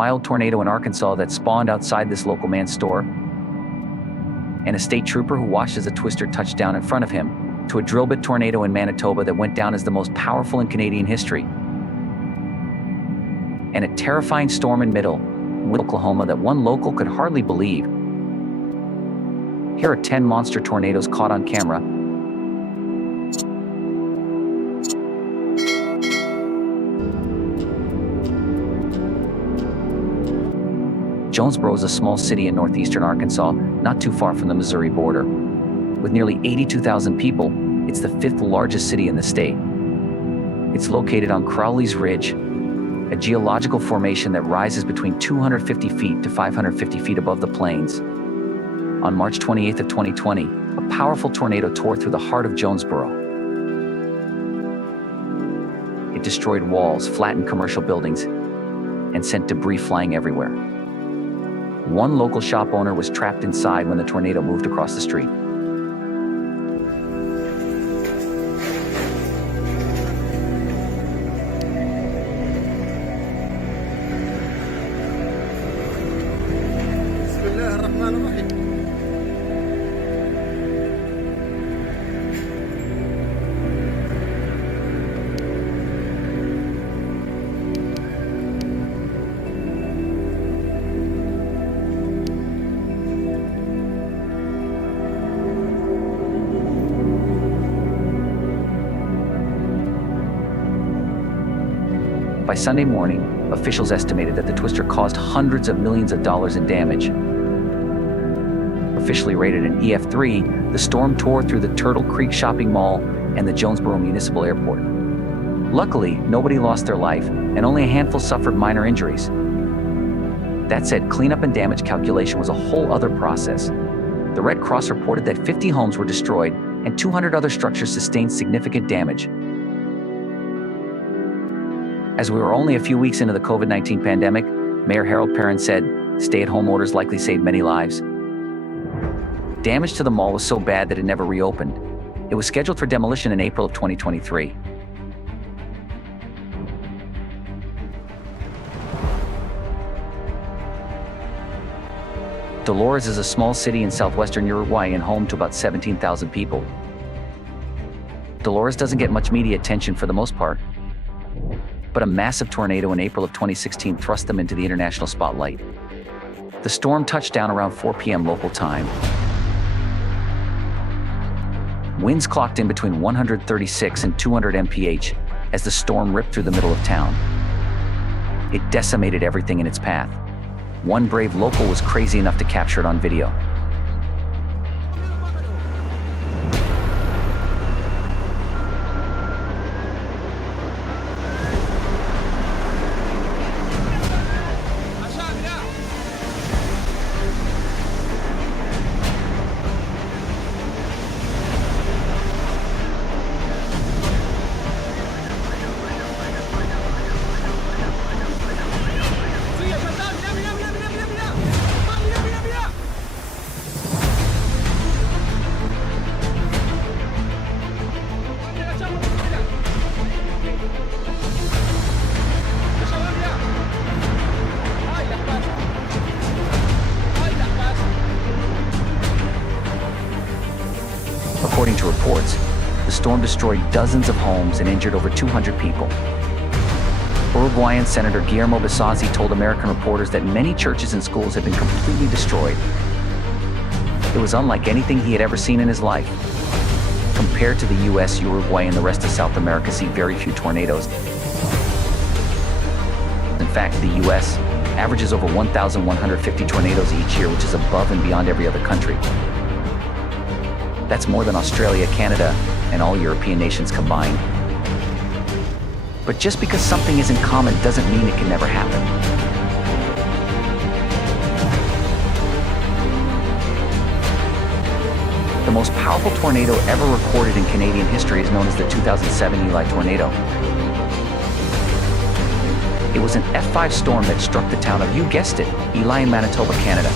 wild tornado in Arkansas that spawned outside this local man's store, and a state trooper who watched as a twister touched down in front of him, to a drill bit tornado in Manitoba that went down as the most powerful in Canadian history, and a terrifying storm in Middle, Oklahoma that one local could hardly believe. Here are 10 monster tornadoes caught on camera. Jonesboro is a small city in northeastern Arkansas, not too far from the Missouri border. With nearly 82,000 people, it's the 5th largest city in the state. It's located on Crowley's Ridge, a geological formation that rises between 250 feet to 550 feet above the plains. On March 28th of 2020, a powerful tornado tore through the heart of Jonesboro. It destroyed walls, flattened commercial buildings, and sent debris flying everywhere. One local shop owner was trapped inside when the tornado moved across the street. By Sunday morning, officials estimated that the twister caused hundreds of millions of dollars in damage. Officially rated an EF3, the storm tore through the Turtle Creek Shopping Mall and the Jonesboro Municipal Airport. Luckily, nobody lost their life, and only a handful suffered minor injuries. That said, cleanup and damage calculation was a whole other process. The Red Cross reported that 50 homes were destroyed and 200 other structures sustained significant damage. As we were only a few weeks into the COVID-19 pandemic, Mayor Harold Perrin said, stay-at-home orders likely saved many lives. Damage to the mall was so bad that it never reopened. It was scheduled for demolition in April of 2023. Dolores is a small city in southwestern Uruguay and home to about 17,000 people. Dolores doesn't get much media attention for the most part, but a massive tornado in April of 2016 thrust them into the international spotlight. The storm touched down around 4 p.m. local time. Winds clocked in between 136 and 200 mph as the storm ripped through the middle of town. It decimated everything in its path. One brave local was crazy enough to capture it on video. According to reports, the storm destroyed dozens of homes and injured over 200 people. Uruguayan Senator Guillermo Basazi told American reporters that many churches and schools had been completely destroyed. It was unlike anything he had ever seen in his life. Compared to the US, Uruguay, and the rest of South America see very few tornadoes. In fact, the US averages over 1,150 tornadoes each year, which is above and beyond every other country. That's more than Australia, Canada, and all European nations combined. But just because something isn't common doesn't mean it can never happen. The most powerful tornado ever recorded in Canadian history is known as the 2007 Eli tornado. It was an F5 storm that struck the town of, you guessed it, Eli in Manitoba, Canada.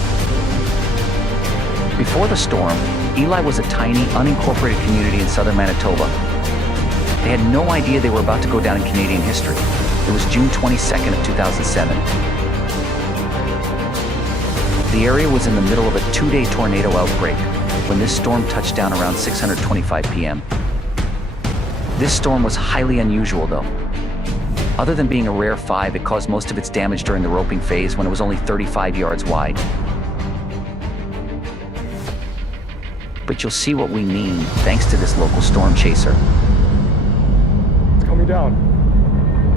Before the storm, Eli was a tiny, unincorporated community in southern Manitoba. They had no idea they were about to go down in Canadian history. It was June 22nd of 2007. The area was in the middle of a 2-day tornado outbreak when this storm touched down around 6:25 p.m. This storm was highly unusual though. Other than being a rare 5, it caused most of its damage during the roping phase when it was only 35 yards wide. But you'll see what we mean thanks to this local storm chaser. It's coming down.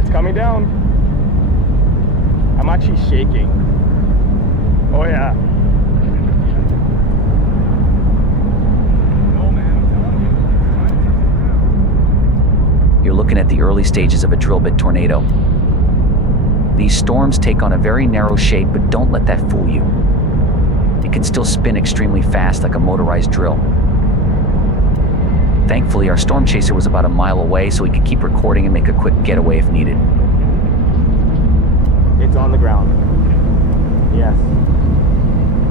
It's coming down. I'm actually shaking. Oh yeah. You're looking at the early stages of a drill bit tornado. These storms take on a very narrow shape, but don't let that fool you. It can still spin extremely fast like a motorized drill. Thankfully, our storm chaser was about a mile away, so he could keep recording and make a quick getaway if needed. It's on the ground. Yes.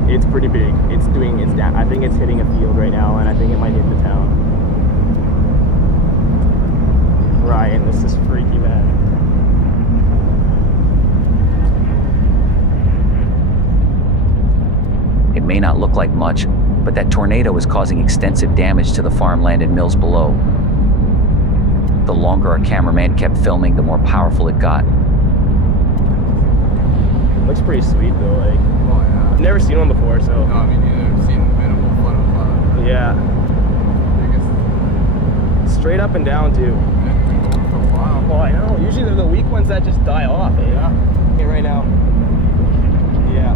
It's pretty big. It's doing its I think it's hitting a field right now, and I think it might hit the town. Ryan, this is freaky, man. It may not look like much, but that tornado is causing extensive damage to the farmland and mills below. The longer our cameraman kept filming, the more powerful it got. Looks pretty sweet though, like. Oh yeah. I've never seen one before, so. No, I mean, I've seen minimal flood of Yeah. biggest. Straight up and down too. It's been going for a while. Oh, I know. Usually they're the weak ones that just die off, eh? Yeah. Okay, right now. Yeah.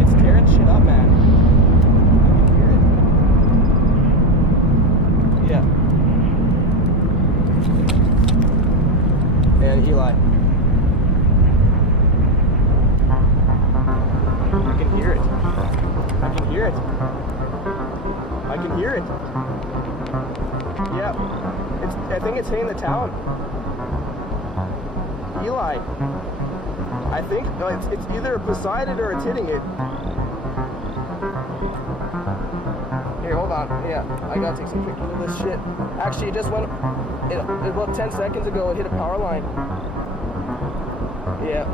It's tearing shit up, man. I can hear it. Yeah. And Eli. I can hear it. I can hear it. I can hear it. Yeah. I think it's hitting the town. Eli. I think it's either beside it or it's hitting it. Here, hold on. Yeah, I gotta take some pictures of this shit. Actually, it just went. About 10 seconds ago, it hit a power line. Yeah.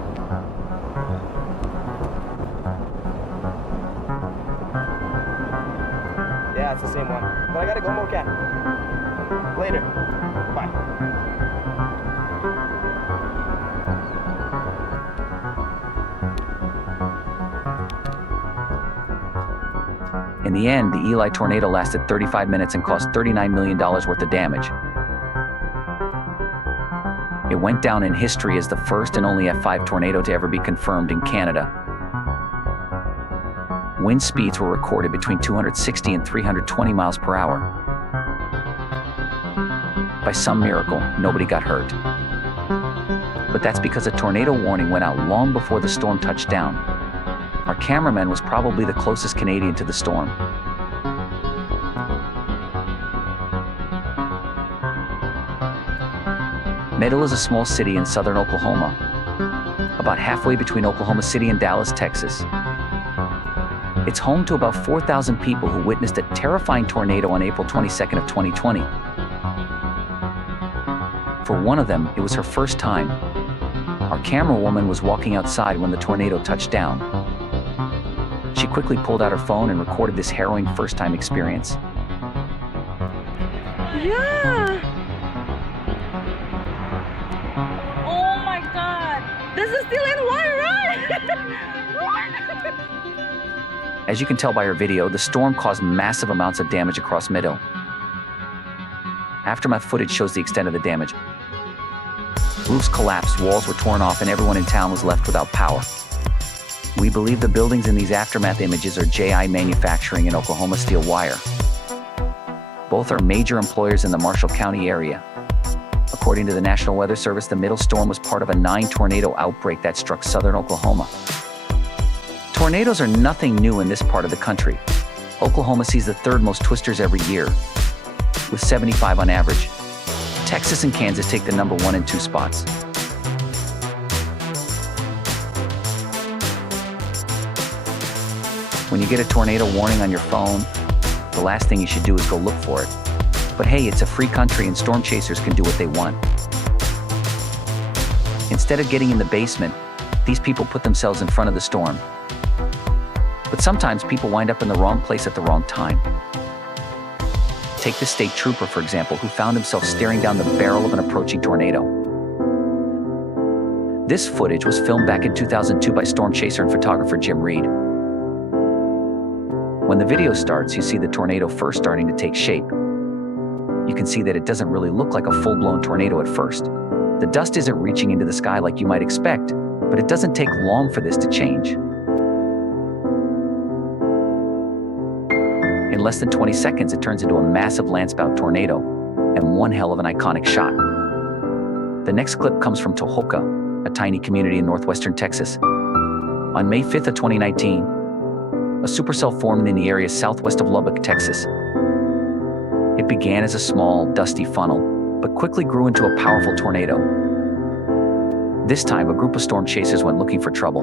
Yeah, it's the same one. But I gotta go, Mocat. Later. Bye. In the end, the Eli tornado lasted 35 minutes and caused $39 million worth of damage. It went down in history as the first and only F5 tornado to ever be confirmed in Canada. Wind speeds were recorded between 260 and 320 miles per hour. By some miracle, nobody got hurt. But that's because a tornado warning went out long before the storm touched down. Our cameraman was probably the closest Canadian to the storm. Medill is a small city in southern Oklahoma, about halfway between Oklahoma City and Dallas, Texas. It's home to about 4,000 people who witnessed a terrifying tornado on April 22nd of 2020. For one of them, it was her first time. Our camera woman was walking outside when the tornado touched down. She quickly pulled out her phone and recorded this harrowing first-time experience. Yeah. Oh my God. This is still in one, right? As you can tell by her video, the storm caused massive amounts of damage across Medill. Aftermath footage shows the extent of the damage. Roofs collapsed, walls were torn off, and everyone in town was left without power. We believe the buildings in these aftermath images are JI Manufacturing and Oklahoma Steel Wire. Both are major employers in the Marshall County area. According to the National Weather Service, the Medill storm was part of a 9-tornado outbreak that struck southern Oklahoma. Tornadoes are nothing new in this part of the country. Oklahoma sees the third most twisters every year, with 75 on average. Texas and Kansas take the number 1 and 2 spots. When you get a tornado warning on your phone, the last thing you should do is go look for it. But hey, it's a free country and storm chasers can do what they want. Instead of getting in the basement, these people put themselves in front of the storm. But sometimes people wind up in the wrong place at the wrong time. Take the state trooper, for example, who found himself staring down the barrel of an approaching tornado. This footage was filmed back in 2002 by storm chaser and photographer Jim Reed. When the video starts, you see the tornado first starting to take shape. You can see that it doesn't really look like a full-blown tornado at first. The dust isn't reaching into the sky like you might expect, but it doesn't take long for this to change. In less than 20 seconds, it turns into a massive landspout tornado, and one hell of an iconic shot. The next clip comes from Tohoka, a tiny community in northwestern Texas. On May 5th of 2019, a supercell formed in the area southwest of Lubbock, Texas. It began as a small, dusty funnel, but quickly grew into a powerful tornado. This time, a group of storm chasers went looking for trouble.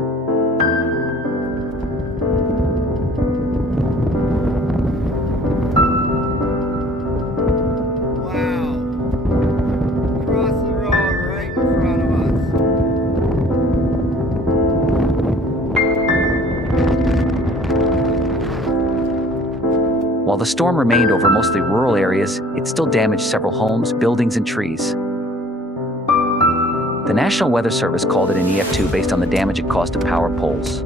Wow. Across the road right in front of us. While the storm remained over mostly rural areas, it still damaged several homes, buildings, and trees. The National Weather Service called it an EF2 based on the damage it caused to power poles.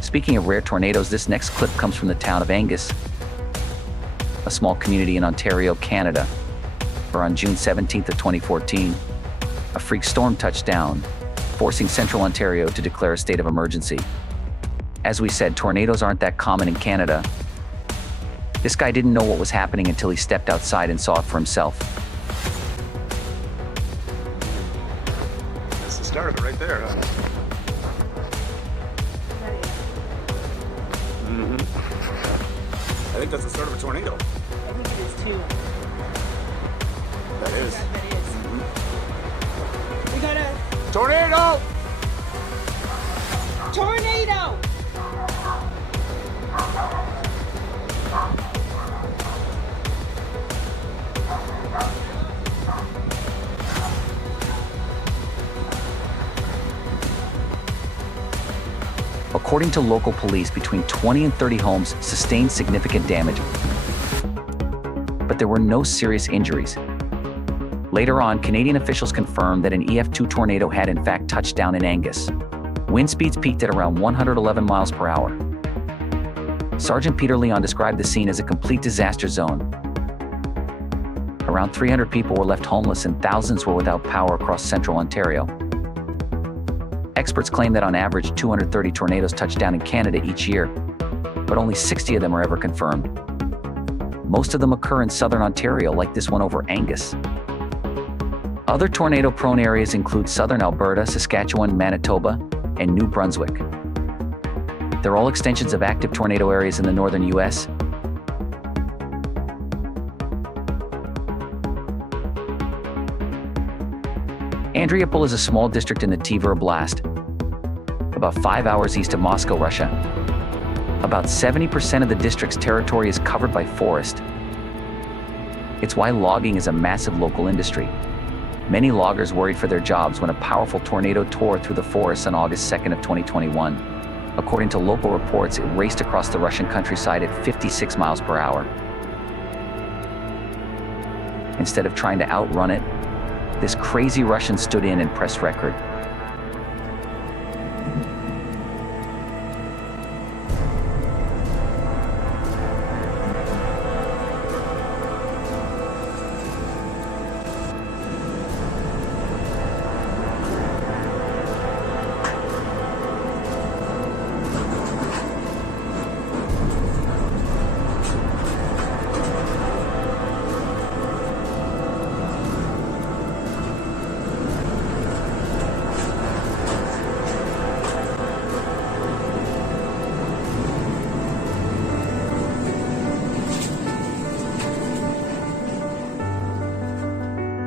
Speaking of rare tornadoes, this next clip comes from the town of Angus, a small community in Ontario, Canada, where on June 17th of 2014, a freak storm touched down, forcing central Ontario to declare a state of emergency. As we said, tornadoes aren't that common in Canada. This guy didn't know what was happening until he stepped outside and saw it for himself. That's the start of it right there, huh? I think that's the start of a tornado. I think it is too. That is. That is. We got a Tornado! tornado! According to local police, between 20 and 30 homes sustained significant damage, but there were no serious injuries. Later on, Canadian officials confirmed that an EF2 tornado had in fact touched down in Angus. Wind speeds peaked at around 111 miles per hour. Sergeant Peter Leon described the scene as a complete disaster zone. Around 300 people were left homeless and thousands were without power across central Ontario. Experts claim that on average 230 tornadoes touch down in Canada each year, but only 60 of them are ever confirmed. Most of them occur in southern Ontario, like this one over Angus. Other tornado-prone areas include southern Alberta, Saskatchewan, Manitoba, and New Brunswick. They're all extensions of active tornado areas in the northern U.S. Andriupol is a small district in the Tver Oblast, about 5 hours east of Moscow, Russia. About 70% of the district's territory is covered by forest. It's why logging is a massive local industry. Many loggers worried for their jobs when a powerful tornado tore through the forests on August 2nd of 2021. According to local reports, it raced across the Russian countryside at 56 miles per hour. Instead of trying to outrun it, this crazy Russian stood in and pressed record.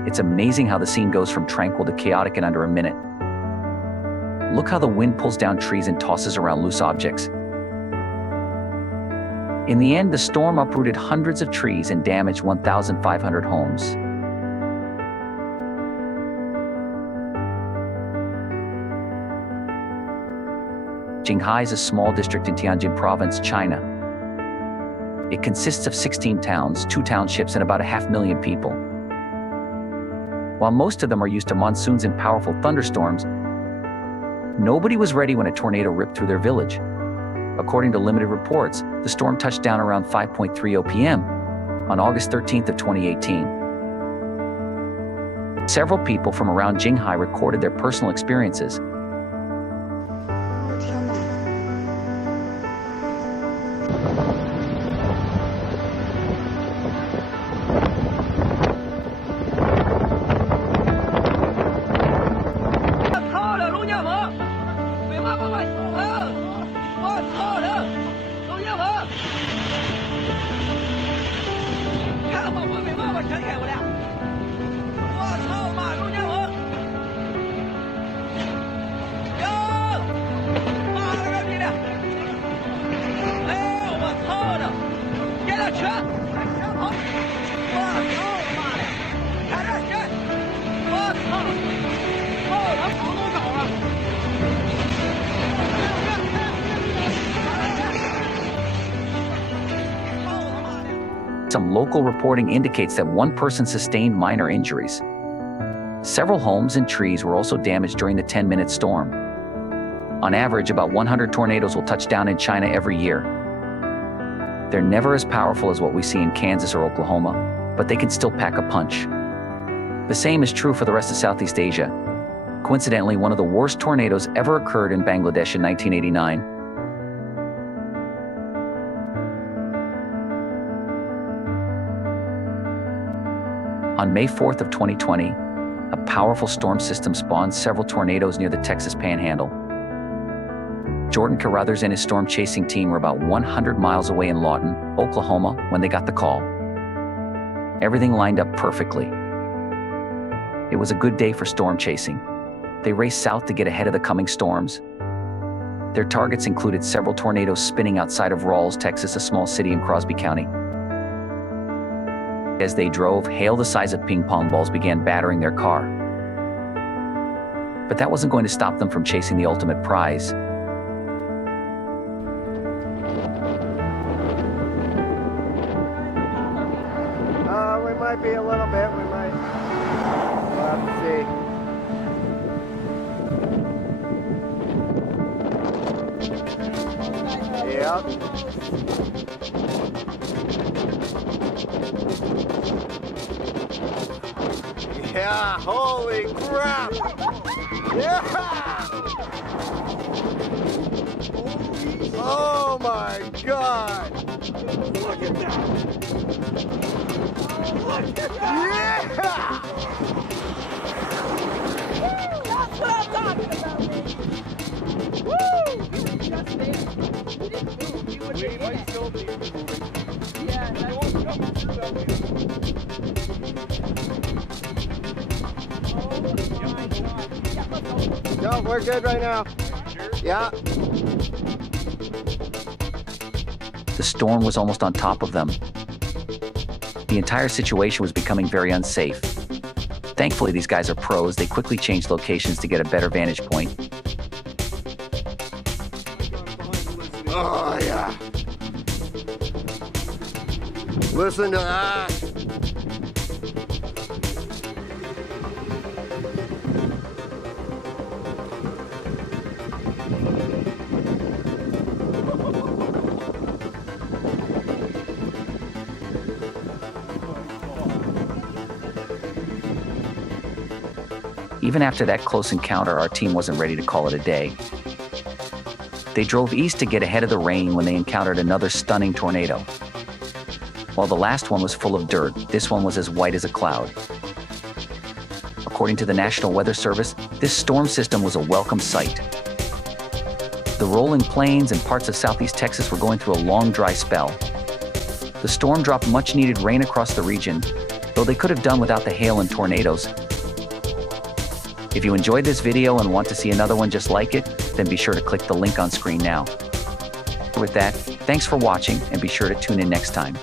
It's amazing how the scene goes from tranquil to chaotic in under a minute. Look how the wind pulls down trees and tosses around loose objects. In the end, the storm uprooted hundreds of trees and damaged 1,500 homes. Jinghai is a small district in Tianjin Province, China. It consists of 16 towns, 2 townships, and about 500,000 people. While most of them are used to monsoons and powerful thunderstorms, nobody was ready when a tornado ripped through their village. According to limited reports, the storm touched down around 5:30 p.m. on August 13th of 2018. Several people from around Jinghai recorded their personal experiences. Some local reporting indicates that one person sustained minor injuries. Several homes and trees were also damaged during the 10-minute storm. On average, about 100 tornadoes will touch down in China every year. They're never as powerful as what we see in Kansas or Oklahoma, but they can still pack a punch. The same is true for the rest of Southeast Asia. Coincidentally, one of the worst tornadoes ever occurred in Bangladesh in 1989. On May 4th of 2020, a powerful storm system spawned several tornadoes near the Texas Panhandle. Jordan Carruthers and his storm-chasing team were about 100 miles away in Lawton, Oklahoma, when they got the call. Everything lined up perfectly. It was a good day for storm chasing. They raced south to get ahead of the coming storms. Their targets included several tornadoes spinning outside of Rawls, Texas, a small city in Crosby County. As they drove, hail the size of ping pong balls began battering their car. But that wasn't going to stop them from chasing the ultimate prize. We might be a little bit, we might. We'll have to see. Yep. Yeah, holy crap! Yeah! Oh my God! Look at that! Look at that! Yeah! That's what I'm talking about, man. Woo! He was just there. He didn't move. He was in it. Yeah, that's what's coming through that way. No, we're good right now. Yeah. The storm was almost on top of them. The entire situation was becoming very unsafe. Thankfully, these guys are pros. They quickly changed locations to get a better vantage point. Oh, yeah. Listen to that. Even after that close encounter, our team wasn't ready to call it a day. They drove east to get ahead of the rain when they encountered another stunning tornado. While the last one was full of dirt, this one was as white as a cloud. According to the National Weather Service, this storm system was a welcome sight. The rolling plains and parts of southeast Texas were going through a long dry spell. The storm dropped much needed rain across the region, though they could have done without the hail and tornadoes. If you enjoyed this video and want to see another one just like it, then be sure to click the link on screen now. With that, thanks for watching and be sure to tune in next time.